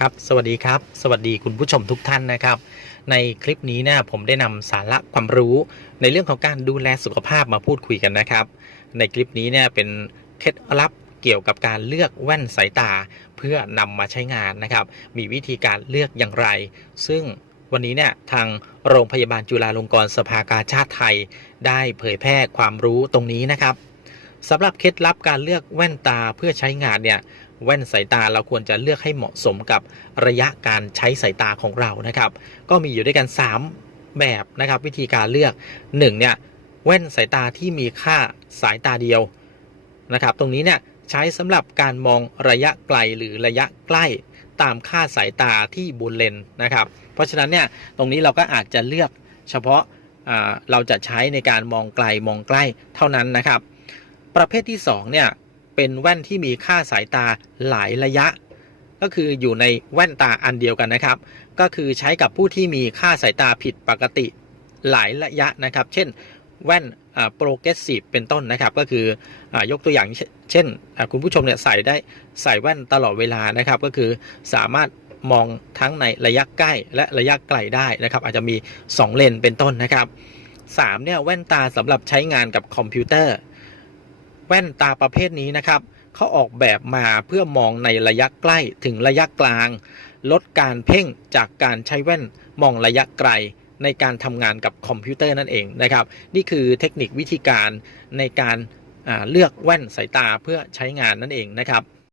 ครับสวัสดีครับ สวัสดีคุณผู้ชมทุกท่านนะครับ ในคลิปนี้เนี่ยผมได้นำสาระความรู้ในเรื่องของการดูแลสุขภาพมาพูดคุยกันนะครับ ในคลิปนี้เนี่ยเป็นเคล็ดลับเกี่ยวกับการเลือกแว่นสายตาเพื่อนำมาใช้งานนะครับ มีวิธีการเลือกอย่างไร ซึ่งวันนี้เนี่ยทางโรงพยาบาลจุฬาลงกรณ์สภากาชาติไทย ได้เผยแพร่ความรู้ตรงนี้นะครับ สำหรับเคล็ดลับการเลือกแว่นตาเพื่อใช้งานเนี่ยแว่นสายตาเราควรจะเลือกให้เหมาะสมกับระยะการใช้สายตาของเรานะครับ ก็มีอยู่ด้วยกัน 3 แบบนะครับ วิธีการเลือก1เนี่ยแว่นสายตาที่มีค่าสายตาเดียวนะครับ ตรงนี้เนี่ยใช้สำหรับการมองระยะไกลหรือระยะใกล้ตามค่าสายตาที่บนเลนนะครับ เพราะฉะนั้นเนี่ยตรงนี้เราก็อาจจะเลือกเฉพาะเราจะใช้ในการมองไกลมองใกล้เท่านั้นนะครับ ประเภทที่2เนี่ยเป็นแว่นที่มีค่าสายตาหลายระยะ ก็คืออยู่ในแว่นตาอันเดียวกันนะครับ ก็คือใช้กับผู้ที่มีค่าสายตาผิดปกติหลายระยะนะครับ เช่นแว่นโปรเกรสซีฟเป็นต้นนะครับ ก็คืออยกตัวอย่างเช่น คุณผู้ชมเนี่ยใส่ได้ใส่แว่นตลอดเวลานะครับ ก็คือสามารถมองทั้งในระยะใกล้และระยะไกลได้นะครับ อาจจะมี 2 เลนเป็นต้นนะครับ3เนี่ยแว่นตาสำหรับใช้งานกับคอมพิวเตอร์ แว่นตาประเภทนี้นะครับเขาออกแบบมาเพื่อมองในระยะใกล้ถึงระยะกลาง ลดการเพ่งจากการใช้แว่นมองระยะไกลในการทำงานกับคอมพิวเตอร์นั่นเองนะครับ นี่คือเทคนิควิธีการในการเลือกแว่นสายตาเพื่อใช้งานนั่นเองนะครับ